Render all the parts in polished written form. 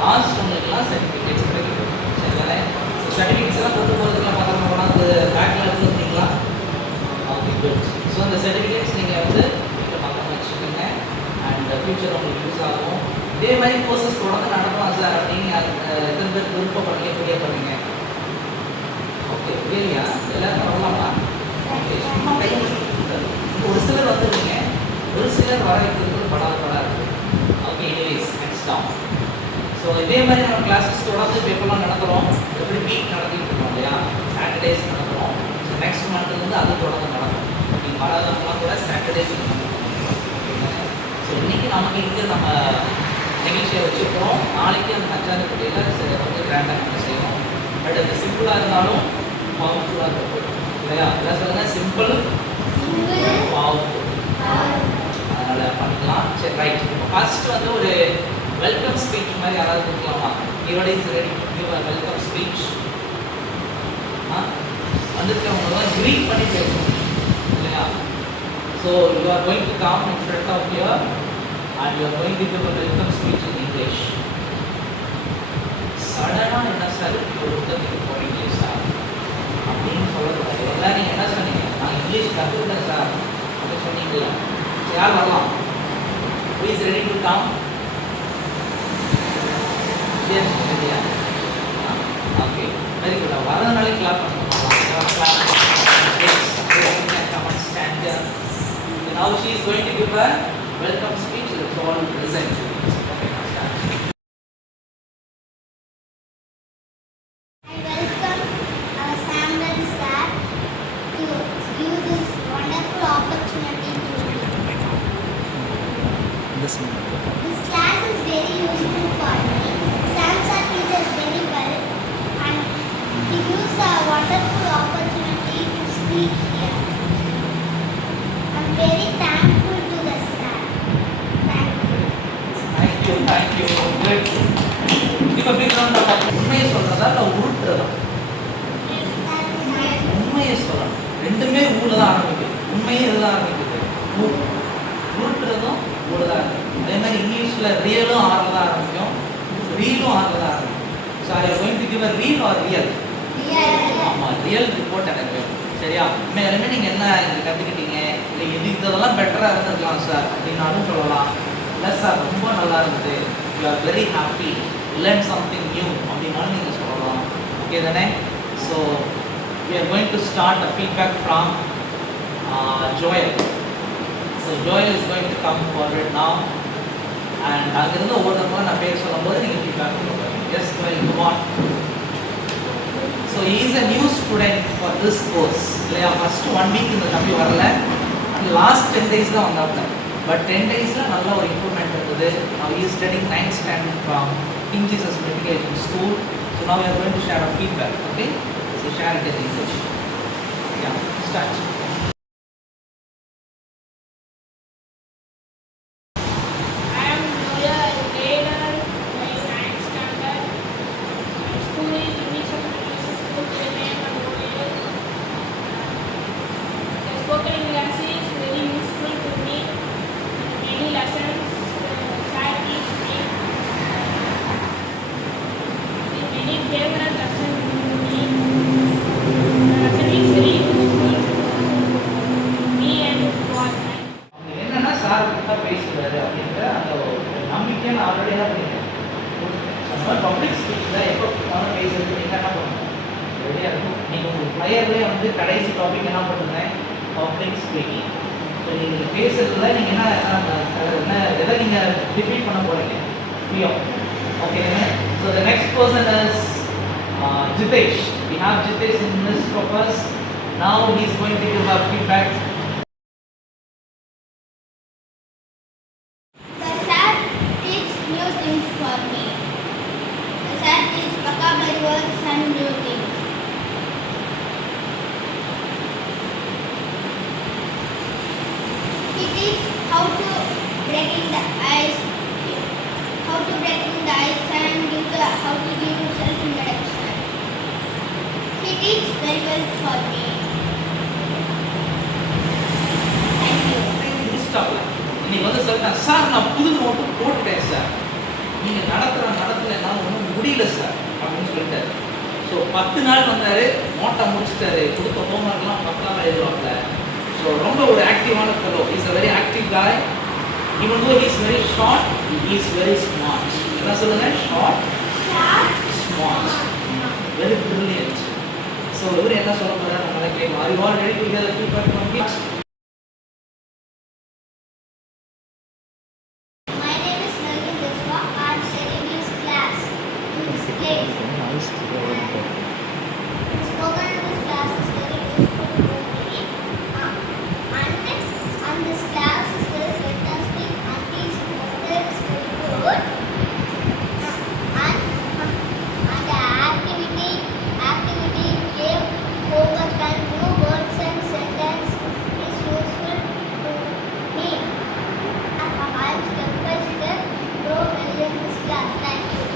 Last ஒன்றுக்கெல்லாம் certificates கிடைக்கும். சரிதானே? Certificates எல்லாம் கொண்டு போகிறதுக்குலாம் பத்திரமா கொண்டாந்து பேக்கில் எடுத்துருந்தீங்களா? Okay good. ஸோ அந்த சர்டிஃபிகேட்ஸ் நீங்கள் வந்து வீட்டில் பத்திரமா வச்சுக்கோங்க. அண்ட் ஃபியூச்சர் உங்களுக்கு யூஸ் ஆகும். இதே மாதிரி கோர்சஸ் தொடர்ந்து நடக்கலாம் சார் அப்படின்னு எத்தனை பேர் விருப்பப்படுறீங்க, புரிய பண்ணுங்க. ஓகே புரியலையா? எல்லாருமே வரலாமா? ஓகே சும்மா கை ஒரு சிலர் வந்துருங்க, ஒரு சிலர் வர வைக்கிறதுக்கு படாது. Okay anyways next on. So இதே மாதிரி நம்ம கிளாஸஸ் தொடர்ந்து இப்போ எப்போல்லாம் நடத்துகிறோம், எப்படி வீக் நடத்திட்டு இருக்கோம் இல்லையா, சாட்டர்டேஸ் நடத்துகிறோம். ஸோ நெக்ஸ்ட் மந்த்லேருந்து அது தொடர்ந்து நடக்கும். நீங்கள் வராதவங்களாம் கூட சாட்டர்டேஸ் நடக்கும். ஸோ இன்றைக்கி நமக்கு இங்கே நம்ம நிகழ்ச்சியை வச்சுருக்கிறோம். நாளைக்கு அந்த நச்சாந்திப்பட்டியில் சில வந்து கிராண்டாக நம்ம செய்வோம். பட் அது சிம்பிளாக இருந்தாலும் பவர்ஃபுல்லாக இருக்கும் இல்லையா? எல்லாம் சொல்லுங்கள், சிம்பிள் பவர்ஃபுல். அதனால் பண்ணிக்கலாம். சரி ரைட். இப்போ ஃபஸ்ட் வந்து ஒரு வெல்கம் ஸ்பீச் மாதிரி யாராவது கொடுக்கலாமா? everybody is ready to give a welcome speech. வந்துருக்கவங்க க்ரீட் பண்ணி பேசணும் இல்லையா? So you are going to come in front of your and you are going to give a welcome speech in English. சடனாக என்ன sir ஒரு புத்தகத்துக்கு போகிறீங்களே sir அப்படின்னு சொல்லக்கூடாது. எல்லாம் நீங்கள் என்ன சொன்னீங்க, நான் இங்கிலீஷ் கற்றுக்கிட்டேன் சார் அப்படின்னு சொன்னீங்களா? யார் வரலாம்? who is ready to come? Okay very good. வரதுனாலே கிளாப் பண்ணுவோம். Now she is going to give a welcome speech. Let's all listen to it. I welcome our Samuel sir to use this wonderful opportunity to listen. This class is very useful for me. Sam sir teaches very well and he gives a wonderful opportunity to speak here. I'm very thankful to the sir. Thank you. Thank you. Good. இப்போ background உண்மையை சொல்கிறதா இல்லை உருட்டுறதா? உண்மையை சொல்லணும். ரெண்டுமே ஊழ தான் ஆரம்பிக்குது. உண்மையே இதுதான் ஆரம்பிக்குது. உருட்டுறதும் ஊழ தான் ஆரம்பிக்கும். அதே மாதிரி இங்கிலீஷில் ரியலும் ஆறில் தான் ஆரம்பிக்கும், ரீலும் ஆறில் தான் ஆரம்பிக்கும். So I going to give a reel or real? ஆமாம், ரியல் ரிப்போர்ட் எனக்கு வேணும். சரியா? எல்லாருமே நீங்கள் என்ன இங்கே கற்றுக்கிட்டீங்க, இல்லை இதெல்லாம் பெட்டராக இருந்திருக்கலாம் சார் அப்படின்னாலும் சொல்லலாம். இல்லை சார் ரொம்ப நல்லா இருந்தது, you are very happy, learn something new அப்படின்னாலும் நீங்கள் சொல்லலாம். ஓகே தானே? So we are going to start a feedback from Joel. So Joel is going to come forward now. And அங்கிருந்து ஒவ்வொருத்தருக்கும் நான் பேர் சொல்லும்போது நீங்கள் ஃபீட்பேக் கொடுக்குறீங்க. Yes Joel, come on. So he is a new student for this course. இல்லையா? First 1 week இந்த தம்பி வரல, அண்ட் லாஸ்ட் 10 days தான் வந்தாங்க. பட் 10 daysல நல்ல ஒரு இம்ப்ரூவ்மெண்ட் இருந்தது. Now he is studying 9th standard from King Jesus Matriculation School. So now we are going to share a feedback. Okay? So share it in English. Yeah, start. I am Noya Gader, my 9th standard. My school is Unison School, Chennai, Noya. The spoken English is very useful to me. Many lessons sir teach me. Many favorite lessons to me. The lesson is very useful to me and for my. என்னன்னா sir கிட்ட பேசுறாரு அப்படின்ற அந்த ஒரு நம்பிக்கை நான் already தான் பண்ணிட்டேன். நம்ம பப்ளிக் ஸ்பீச்சில் எப்போ நான் பேசுறது நீங்கள் என்ன பண்ணணும், ரெடியாக இருக்கும். நீங்கள் உங்கள் ஃப்ளையர்லேயே வந்து கடைசி டாபிக் என்ன பண்ணுறேன், பப்ளிக் ஸ்பீக்கிங். ஸோ நீங்கள் பேசுறதுல நீங்கள் என்ன எதை நீங்கள் டிஃபீட் பண்ண போகிறீங்க, fear. Okay. So the next person is Jitesh. We have Jitesh in this purpose. Now he is going to give our feedback. The sir teach new things for me. The sir teach vocabulary words and new things. He breaking the ice, and how to give yourself introduction. He teaches very well for me. Thank you. முடிச்சிட்டாப்ல. இன்னைக்கு வந்து சொல்லிட்டேன் sir நான் புது note போட்டுட்டேன் sir, நீங்கள் நடத்துல என்னால் ஒன்றும் முடியல சார் அப்படின்னு சொல்லிட்டாரு. ஸோ 10 நாள் வந்தார், நோட்டை முடிச்சிட்டாரு, கொடுத்த ஹோம்ஒர்க்லாம் 10 எழுதுவாப்ல. ஸோ ரொம்ப ஒரு ஆக்டிவான fellow. Is a very active guy. Even though is very short, is very smart. என்ன சொல்லுங்க? Short, smart, very brilliant. So இவர் என்ன சொல்ல போகிறார் நம்மளால கேட்கலாம். Are you all ready to hear the feedback from kids? My name is Nalini Joshua. I am studying in this class. In this place. Spoken English class is very useful for me. And this class is very fantastic and teach methods very good. And the activity, play, homework and new words and sentence is useful to me. I am step by step grow well in this class. Thank you.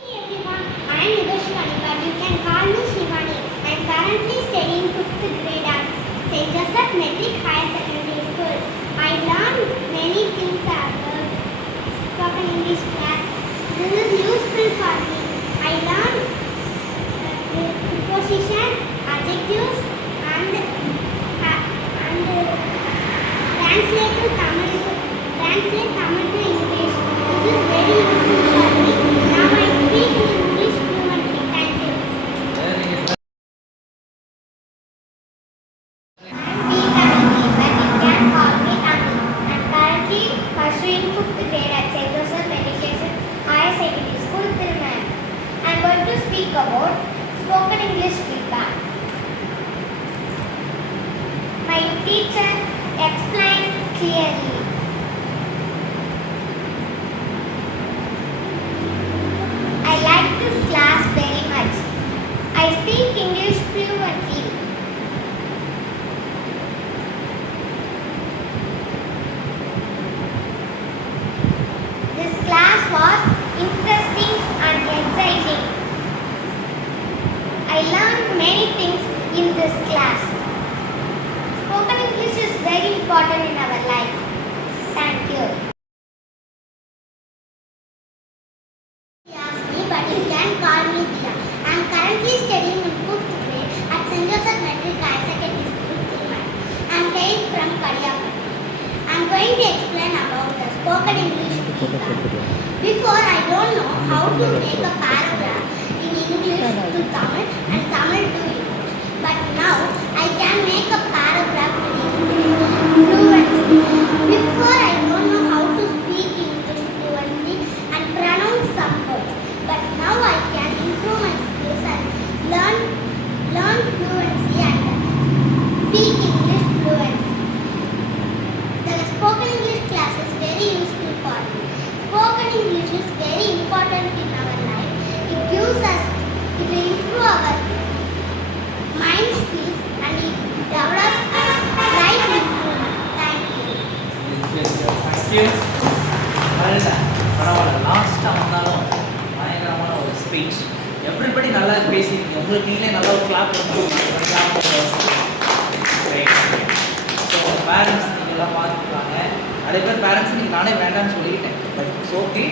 Hey everyone, I am Yugashwani, but you can call me Shivani. I am currently studying 5th grade at St. Joseph Metric Higher Secondary School. I learned many things at the spoken English class. This is useful for me. I learned preposition, adjectives, and translate Tamil to English. This is very useful for me. Now I speak English fluently. Thank you. I am Tanvi, but you can call me Tanvi. I am currently pursuing 5th grade at St. Joseph Medication Higher Secondary School, Tirunelveli. I am going to speak about spoken English feedback. My teacher explained clearly. I like this class very much. I speak English fluently. This class was interesting and exciting. I learned many things in this class. Spoken English is very important in our life. Thank you. He asked me, but you can call me Dia. I am currently studying in 5th grade at St. Joseph Metric Higher Secondary School, Tirunelveli. I am Kate from Kadiyapatti. I am going to explain about the spoken English feedback. Before, I don't know how to make a paragraph in English to Tamil and Tamil to English. But now, I can make a paragraph in English fluently. Before, I don't know how to speak English fluently and pronounce some words. But now, I can improve my skills and learn fluency and speak English fluently. The spoken English class is very useful for me. Spoken English is very important in our life. It will improve our mind skills and it develops our life improvement. Thank you. Thank you. பரவாயில்ல, லாஸ்ட்டாக வந்தாலும் பயங்கரமான ஒரு speech. Everybody நல்லா பேசியிருக்கீங்க. உங்களுக்கு நீங்களே நல்லா ஒரு கிளாப் பண்ணுவோம். ஸோ பேரண்ட்ஸ் நீங்கள்லாம் பார்த்துருக்காங்க. நிறைய பேர் பேரண்ட்ஸ் நீங்கள் நானே வேண்டாம்னு சொல்லிக்கிட்டேன். But it's okay.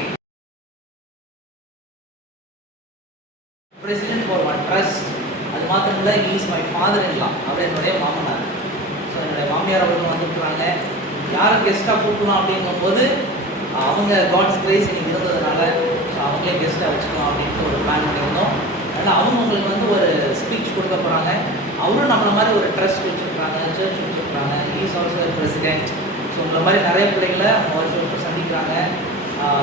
President for one trust. அது மாத்திரம் இல்லை, இஸ் மை ஃபாதர் இன்லா. அவர் என்னுடைய மாமனார். ஸோ என்னுடைய மாமியார் அவர்களும் வந்துருக்குறாங்க. யாரை கெஸ்ட்டாக கூப்பிடலாம் அப்படிங்கும்போது அவங்க காட்ஸ் கிரேஸ் இன்னைக்கு இருந்ததுனால ஸோ அவங்களே கெஸ்ட்டாக வச்சுக்கலாம் அப்படின்ட்டு ஒரு பிளான் பண்ணியிருந்தோம். அதனால் அவங்க உங்களுக்கு வந்து ஒரு ஸ்பீச் கொடுக்க போகிறாங்க. அவரும் நம்மள மாதிரி ஒரு ட்ரஸ்ட் வச்சுருக்காங்க, சர்ச் வச்சுருக்காங்க. Is also president. ஸோ உங்களை மாதிரி நிறைய பிள்ளைகளை அவங்க வருஷம் சந்திக்கிறாங்க.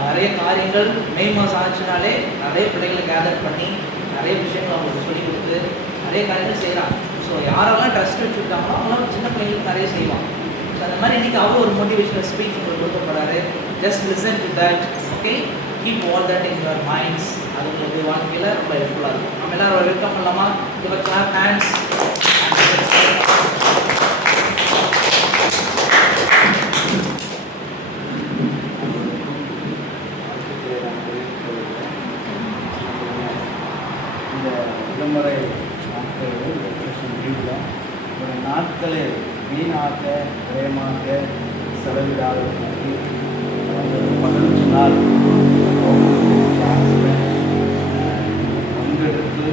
நிறைய காரியங்கள் மே மாதம் ஆச்சுனாலே நிறைய பிள்ளைகளை கேதர் பண்ணி நிறைய விஷயங்கள் அவங்களுக்கு சொல்லிக் கொடுத்து நிறைய காரியங்கள் செய்கிறாங்க. ஸோ யாரெல்லாம் ட்ரஸ்ட் வச்சுருக்காங்களோ அவங்களாம் சின்ன பிள்ளைங்களுக்கு நிறைய செய்வாங்க. ஸோ அந்த மாதிரி இன்றைக்கி அவர் ஒரு மோட்டிவேஷனல் ஸ்பீச் உங்களுக்கு கொடுக்கப்படுறாரு. Just listen to that. Okay, keep all that in your minds. அது உங்களுக்கு வாழ்க்கையில் ரொம்ப ஹெல்ப்ஃபுல்லாக இருக்கும். நம்ம எல்லாரும் வெல்கம் பண்ணலாமா? give a clap hands. இந்த விடுமுறை நாட்களில் வெக்கேஷன் லீவில் ஒரு நாட்களில் வீணாக பிரேமாக செலவிடாதவர்களுக்கு 15 நாள் பங்கெடுத்து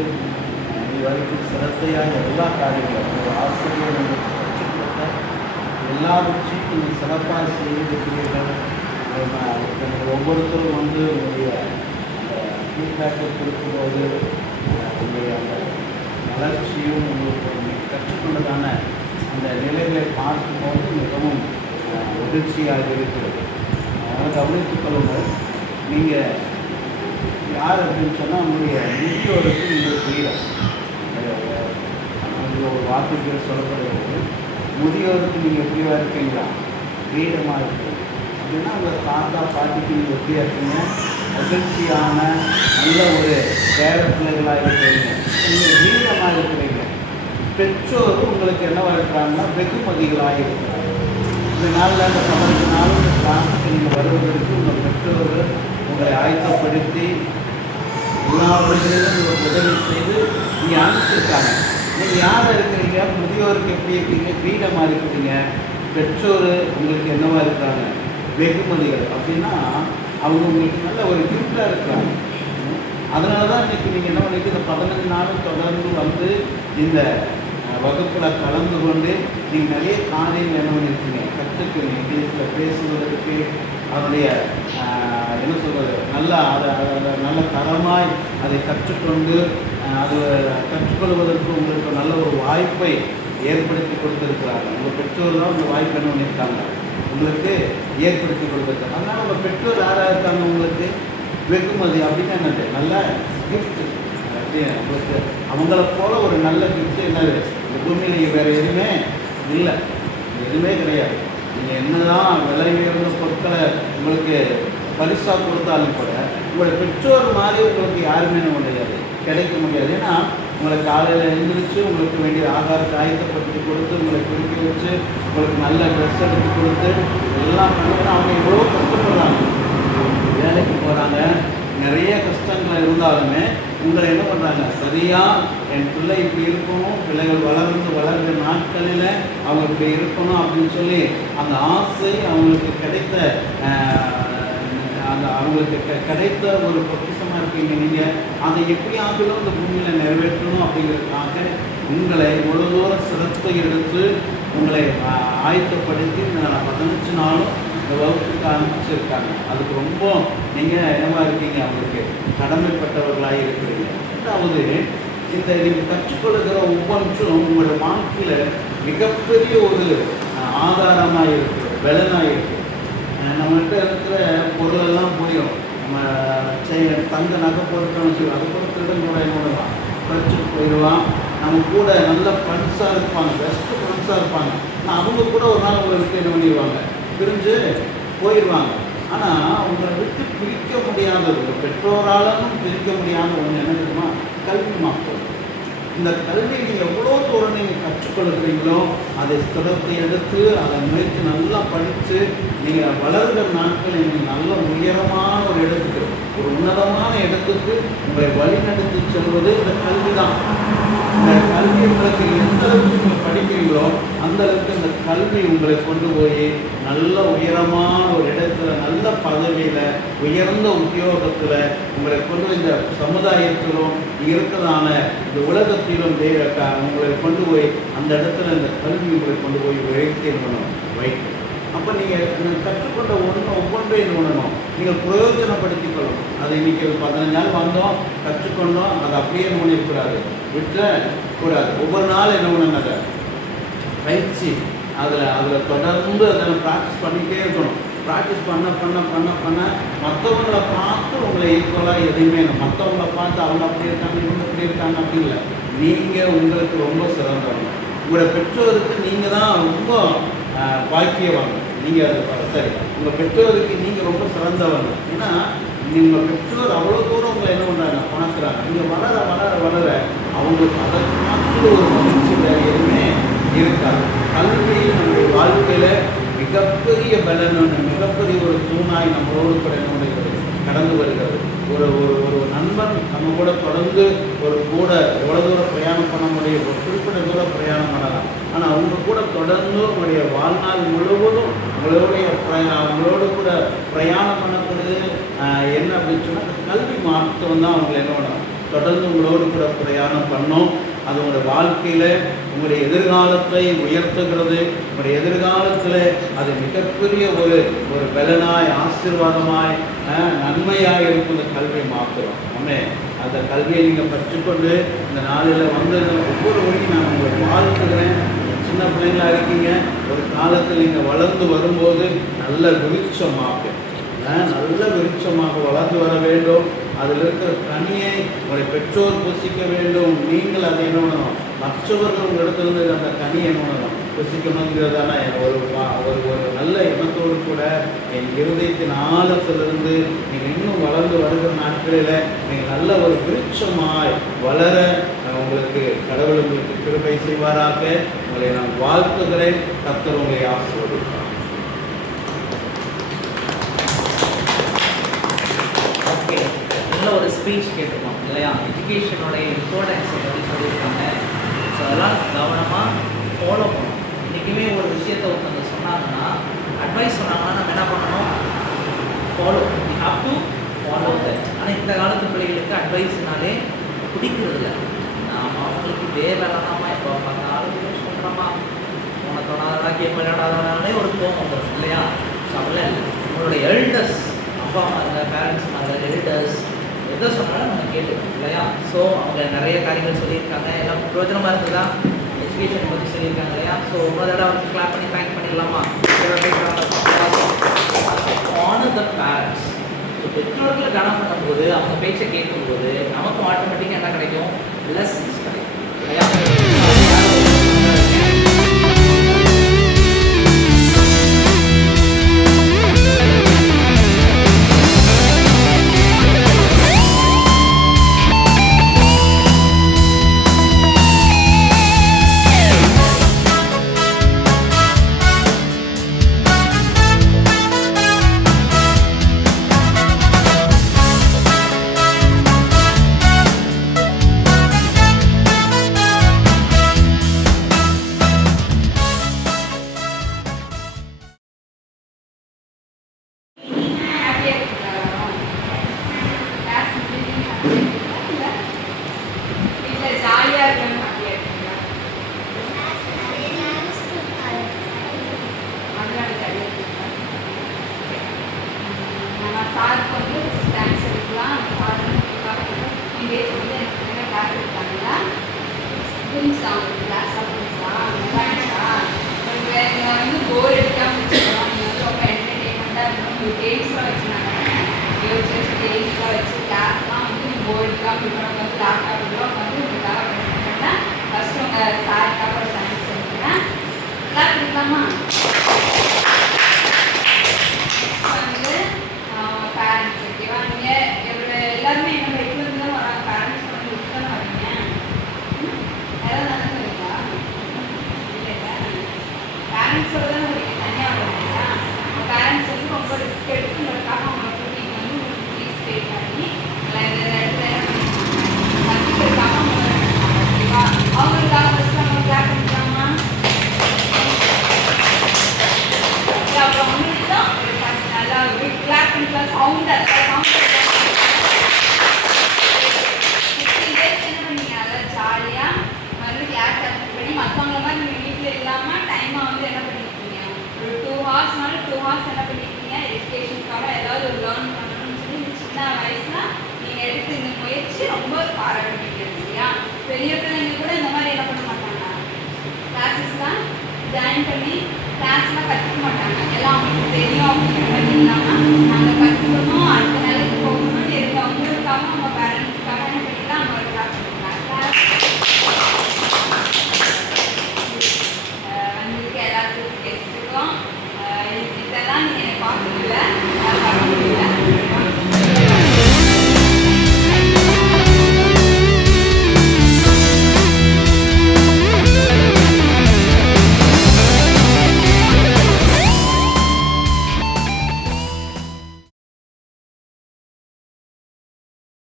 இதுவரைக்கும் சிரத்தையாக எல்லா காரியங்களும் ஒரு ஆசிரியர் உங்களுக்கு கற்றுக் கொடுத்த எல்லாவற்றையும் நீங்கள் சிறப்பாக செய்திருக்கிறீர்கள். நீங்கள் ஒவ்வொருத்தரும் வந்து உங்களுடைய அந்த ஃபீட்பேக்கை கொடுக்கும்போது உங்களுடைய அந்த வளர்ச்சியும் உங்களுக்கு கற்றுக்கொண்டதான அந்த நிலைகளை பார்க்கும்போது மிகவும் மகிழ்ச்சியாக இருக்கிறது. அதனால் கவனித்துக் கொள்ளுங்கள். நீங்கள் யார் அப்படின்னு சொன்னால் உங்களுடைய முதியோருக்கு நீங்கள் புரியும். அங்கே ஒரு வார்த்தைகள் சொல்லப்படுகிறது, முதியோருக்கு நீங்கள் எப்படியா இருக்கீங்களா, கிரீடமாக இருக்குது அப்படின்னா உங்கள் தாத்தா பாட்டிக்கு நீங்கள் எப்படியா இருக்கீங்க, மகிழ்ச்சியான நல்ல ஒரு பேர பிள்ளைகளாக இருக்கிறீங்க, நீங்கள் கிரீடமாக இருக்கிறீங்க. பெற்றோர் உங்களுக்கு என்னவாக இருக்கிறாங்கன்னா வெகுமதிகளாக இருக்கிறாங்க. இந்த நாளில் அந்த 15 நாளும் இந்த கிளாஸுக்கு நீங்கள் வருவதற்கு உங்கள் பெற்றோர்கள் உங்களை ஆயத்தப்படுத்தி எல்லா வழிகளிலும் உங்களுக்கு உதவி செய்து நீங்கள் அனுப்பிச்சிருக்காங்க. நீங்கள் யாராக இருக்கிறீங்க, முதியோருக்கு எப்படி இருக்கீங்க, கிரீடமாக இருக்கிறீங்க. பெற்றோர் உங்களுக்கு என்னவாக இருக்காங்க, வெகுமதிகள். அப்படின்னா அவங்க உங்களுக்கு நல்ல ஒரு கிஃப்டாக இருக்கிறாங்க. அதனால தான் இன்றைக்கி நீங்கள் என்ன பண்ணிட்டு இந்த 15 நாளும் தொடர்ந்து வந்து இந்த வகுப்பில் கலந்து கொண்டு நீங்கள் நிறைய காரியங்கள் என்ன பண்ணியிருக்கீங்க, கற்றுக்குங்க. இங்கிலீஷில் பேசுவதற்கு அதனுடைய என்ன சொல்கிறது நல்லா அதை நல்ல தரமாய் அதை கற்றுக்கொண்டு அது கற்றுக்கொள்வதற்கு உங்களுக்கு நல்ல ஒரு வாய்ப்பை ஏற்படுத்தி கொடுத்துருக்கிறாங்க. உங்கள் பெற்றோர் தான் உங்கள் வாய்ப்பு என்ன பண்ணியிருக்காங்க, உங்களுக்கு ஏற்படுத்தி கொடுத்துருக்காங்க. அதனால் உங்கள் பெற்றோர் யாராக இருக்காங்க, உங்களுக்கு வெகுமதி அப்படின்னு என்னது நல்ல கிஃப்ட். உங்களுக்கு அவங்கள போல ஒரு நல்ல கிஃப்ட் என்னது இந்த பூமியில் வேறு எதுவுமே இல்லை, எதுவுமே கிடையாது. நீங்கள் என்னதான் விலை உயர்ந்த பொருட்களை உங்களுக்கு பரிசாக கொடுத்தாலும் கூட உங்களுடைய பெற்றோர் மாதிரி உங்களுக்கு யாருமே என்ன முடியாது, கிடைக்க முடியாது. ஏன்னா உங்களை காலையில் எழுந்திரிச்சு உங்களுக்கு வேண்டிய ஆகாரத்தை ஆயத்தப்படுத்தி கொடுத்து உங்களை குடிக்க வச்சு உங்களுக்கு நல்ல ட்ரெஸ் எடுத்து கொடுத்து எல்லாம் பண்ணுறதுனா அவங்க எவ்வளோ கஷ்டப்படுறாங்க. வேலைக்கு போகிறாங்க, நிறைய கஷ்டங்கள் இருந்தாலுமே உங்களை என்ன பண்ணுறாங்க, சரியாக என் பிள்ளை இப்படி இருக்கணும், பிள்ளைகள் வளர்கிற நாட்களில் அவங்க இப்படி இருக்கணும் அப்படின்னு சொல்லி அந்த ஆசை அவங்களுக்கு கிடைத்த அந்த அவங்களுக்கு கிடைத்த ஒரு பொக்கிஷமாக இருக்கீங்க. நீங்கள் அதை எப்படியாவது இந்த பூமியில் நிறைவேற்றணும் அப்படிங்கிறதுக்காக உங்களை இவ்வளோ தூரம் சிரத்தை எடுத்து உங்களை ஆயத்தப்படுத்தி 15 நாளும் இந்த வகுப்புக்கு அனுப்பிச்சிருக்காங்க. அதுக்கு ரொம்ப நீங்கள் என்னவா இருக்கீங்க, அவங்களுக்கு கடமைப்பட்டவர்களாக இருக்கிறீங்க. ரெண்டாவது, இந்த நீங்கள் கற்றுக்கொள்கிற ஒவ்வொன்றும் உங்களோட வாழ்க்கையில் மிகப்பெரிய ஒரு ஆதாரமாக இருக்குது, பலனாக இருக்குது. நம்மகிட்ட இருக்கிற பொருளெல்லாம் போயிடும். நம்ம தங்க நகை பொருட்கள் வச்சுருக்கோம், அதை பொறுத்திடம் கூட என்னோடலாம் படிச்சுட்டு போயிடுவான். நம்ம கூட நல்ல ஃப்ரெண்ட்ஸாக இருப்பாங்க, பெஸ்ட்டு ஃப்ரெண்ட்ஸாக இருப்பாங்க. ஆனால் அவங்க கூட ஒரு நாள் உங்களை விட்டு என்ன பண்ணிடுவாங்க, பிரிஞ்சு போயிடுவாங்க. ஆனால் உங்களை விட்டு பிரிக்க முடியாதது, உங்கள் பெற்றோராலும் பிரிக்க முடியாத ஒன்று என்ன தெரியுமா, கல்வி மாற்றம். இந்த கல்வியை நீங்கள் எவ்வளோ தூரம் நீங்கள் கற்றுக்கொள்கிறீங்களோ அதை சிரத்தை எடுத்து அதை முயற்சி நல்லா படித்து நீங்கள் வளர்கிற நாட்கள் நீங்கள் நல்ல உயரமான ஒரு இடத்துக்கு, ஒரு உன்னதமான இடத்துக்கு உங்களை வழிநடத்தி செல்வது இந்த கல்வி தான். இந்த கல்வி உங்களுக்கு எந்த அளவுக்கு நீங்கள் படிக்கிறீங்களோ அந்த அளவுக்கு இந்த கல்வி உங்களை கொண்டு போய் நல்ல உயரமான ஒரு இடத்துல, நல்ல பதவியில், உயர்ந்த உத்தியோகத்தில் உங்களை கொண்டு இந்த சமுதாயத்திலும் இருக்கிறதான இந்த உலகத்திலும் உங்களை கொண்டு போய் அந்த இடத்துல இந்த கல்வி உங்களை கொண்டு போய் வைக்கணும் வைக்கும். அப்போ நீங்கள் கற்றுக்கொண்ட ஒவ்வொன்றையும் என்ன பண்ணணும், நீங்கள் பிரயோஜனப்படுத்திக் கொள்ளணும். அதை இன்னைக்கு 15 நாள் வந்தோம், கற்றுக்கொண்டோம், அதை அப்படியே நோண்டிக்கூடாது, விட்டுறக்கூடாது. ஒவ்வொரு நாள் என்ன பண்ணணும், அதை பயிற்சி அதில் தொடர்ந்து அதை ப்ராக்டிஸ் பண்ணிகிட்டே இருக்கணும். ப்ராக்டிஸ் பண்ண மற்றவங்களை பார்த்து உங்களை ஈக்குவலாக எதையுமே மற்றவங்களை பார்த்து அவங்க அப்படி இருக்காங்க இவங்க அப்படி இருக்காங்க அப்படி இல்லை. நீங்கள் உங்களுக்கு ரொம்ப சிறந்தவங்க. உங்களோட பெற்றோருக்கு நீங்கள் தான் ரொம்ப பாக்கியவாங்க. நீங்கள் அது சரி, உங்கள் பெற்றோருக்கு நீங்கள் ரொம்ப சிறந்தவங்க. ஏன்னா உங்கள் பெற்றோர் அவ்வளோ தூரம் உங்களை என்ன பண்ணுறாங்க, பார்க்குறாங்க. நீங்கள் வளர வளர வளர அவங்களுக்கு அதற்கு மாற்று ஒரு மகிழ்ச்சி வேறு எதுவுமே இருக்காது. கல்வி நம்முடைய வாழ்க்கையில் மிகப்பெரிய பலன், மிகப்பெரிய ஒரு தூணாய் நம்மளோடு கூட என்னுடைய கடந்து வருகிறது. ஒரு ஒரு நண்பன் நம்ம கூட தொடர்ந்து கூட எவ்வளோ தூரம் பிரயாணம் பண்ண முடியும், ஒரு குறிப்பிட்ட தூரம் பிரயாணம் பண்ணலாம். ஆனால் அவங்க கூட தொடர்ந்து உங்களுடைய வாழ்நாள் முழுவதும் உங்களோடு கூட பிரயாணம் பண்ணக்கூடியது என்ன அப்படின்னு சொன்னால் கல்வி மாற்றம் தான். அவங்களை என்ன பண்ணணும், தொடர்ந்து உங்களோடு கூட பிரயாணம் பண்ணோம். அது உங்களுடைய வாழ்க்கையில் உங்களுடைய எதிர்காலத்தை உயர்த்துகிறது. உங்களுடைய எதிர்காலத்தில் அது மிகப்பெரிய ஒரு பலனாய், ஆசீர்வாதமாய், நன்மையாக இருக்கும். இந்த கல்வியை மாற்றுறோம். நம்ம அந்த கல்வியை நீங்கள் கற்றுக்கொண்டு இந்த நாளில் வந்து ஒவ்வொருவரையும் நான் உங்களுக்கு வாழ்த்துக்கிறேன். சின்ன பிள்ளைங்களாக இருக்கீங்க, ஒரு காலத்தில் நீங்கள் வளர்ந்து வரும்போது நல்ல விருட்சமாக வளர்ந்து வர வேண்டும். அதில் இருக்கிற கனியை உங்களுடைய பெற்றோர் புசிக்க வேண்டும். நீங்கள் அதை என்ன பண்ணணும், மற்றவர்கள் உங்களிடத்திலிருந்து அந்த கனியை என்ன பண்ணணும், புசிக்கணுங்கிறதான ஒரு நல்ல எண்ணத்தோடு கூட என் இருதயத்தின் ஆழத்திலிருந்து நீங்கள் இன்னும் வளர்ந்து வருகிற நாட்களில் நீங்கள் நல்ல ஒரு விருட்சமாய் வளர உங்களுக்கு கடவுள் உங்களுக்கு கிருபை செய்வாராக. உங்களை நான் வாழ்த்துகிறேன். கர்த்தர் உங்களை ஆசீர்வதிப்பார். நல்ல ஒரு ஸ்பீச் கேட்டிருக்கோம் இல்லையா, எஜுகேஷனுடைய இம்பார்ட்டன்ஸை பற்றி சொல்லியிருக்காங்க. ஸோ அதெல்லாம் கவனமாக ஃபாலோ பண்ணணும். இன்றைக்குமே ஒரு விஷயத்தை ஒருத்தவங்க சொன்னாங்கன்னா, அட்வைஸ் சொன்னாங்கன்னா நம்ம என்ன பண்ணணும், follow, we have to follow that. ஆனால் இந்த காலத்து பிள்ளைகளுக்கு அட்வைஸ்னாலே பிடிக்கிறது இல்லை. நாம் அவங்களுக்கு வேலைலாமா இப்போ பார்த்தாலும் சொல்கிறோமா, உனக்கு தொடாதான் கேம் விளையாடாதனாலே ஒரு கோவம் வந்துடும் இல்லையா. ஸோ அப்படிலாம் இல்லை. உங்களுடைய எல்டர்ஸ், அப்பா அம்மா இருந்த பேரண்ட்ஸ், எல்டர்ஸ் எதை சொன்னாலும் நம்ம கேட்டுக்கணும் இல்லையா. ஸோ அவங்க நிறைய காரியங்கள் சொல்லியிருக்காங்க, எல்லாம் பிரயோஜனமாக இருக்குதா, எஜுகேஷன் பற்றி சொல்லியிருக்காங்க இல்லையா. ஸோ ஒரு தடவை வந்து கிளாப் பண்ணி தேங்க் பண்ணிடலாமா. Honour the parents. ஸோ பெற்றோர்களை கனம் பண்ணும்போது, அவங்க பேச்சை கேட்கும்போது நமக்கும் ஆட்டோமேட்டிக்காக என்ன கிடைக்கும், லெசன்ஸ் கிடைக்கும் இல்லையா. சாருக்கு வந்து டான்ஸ் எடுக்கலாம். சார் வந்து டேஸ் வந்து எனக்கு என்ன கிளாஸ் எடுத்தாங்களா, புரிஞ்சா உங்களுக்கு கிளாஸாக புரிஞ்சா நல்லாச்சா. பட் வேறு நீங்கள் வந்து போர் எடுக்காமல் வச்சுக்கலாம். நீங்கள் வந்து ரொம்ப என்டர்டெயின்மெண்ட்டாக இருக்கணும். உங்களுக்கு கேம்ஸ்லாம் வச்சுனாங்க, யோசிச்சு கேம்ஸ்லாம் வச்சு கிளாஸ்லாம் வந்து நீங்கள் போர் எடுக்காமல் இருக்கிறவங்க வந்து லேப்டாப்லாம் வந்து உங்களுக்காக ப்ரெசென்ட் பண்ணால் ஃபஸ்ட்டு உங்கள் சாருக்காக ஒரு டான்ஸ் எடுக்கிறேன். கிளாஸ் எடுக்கலாமா. பேரண்ட்ஸ் ஓகேவா, நீங்கள் எல்லாருமே என்னோட வீட்டில் தான் வராங்க. பேரண்ட்ஸ் வந்து விட்டு தானே வரீங்க, யாராவது தானே வரீங்களா, இல்லை பேரண்ட்ஸோட தானே வரீங்க, தனியாக வரீங்களா. பேரண்ட்ஸ் வந்து ரொம்ப ரிஸ்க் எடுத்து உங்களுக்காக அவங்களை கூட்டிகிட்டு வந்து உங்களுக்கு ஃபீஸ் பே பண்ணி இந்த இடத்துல கற்றுக்கிறதுக்காக பெரிய பிள்ளைங்க கூட இந்த மாதிரி என்ன பண்ண மாட்டாங்க, கிளாஸஸ்லாம் ஜாயின் பண்ணி கிளாஸ்லாம் கற்றுக்க மாட்டாங்க. எல்லாம் அவங்களுக்கு தெரியும் அப்படிங்கிற மாதிரி இல்லாமல் நாங்கள் கற்றுக்கணும்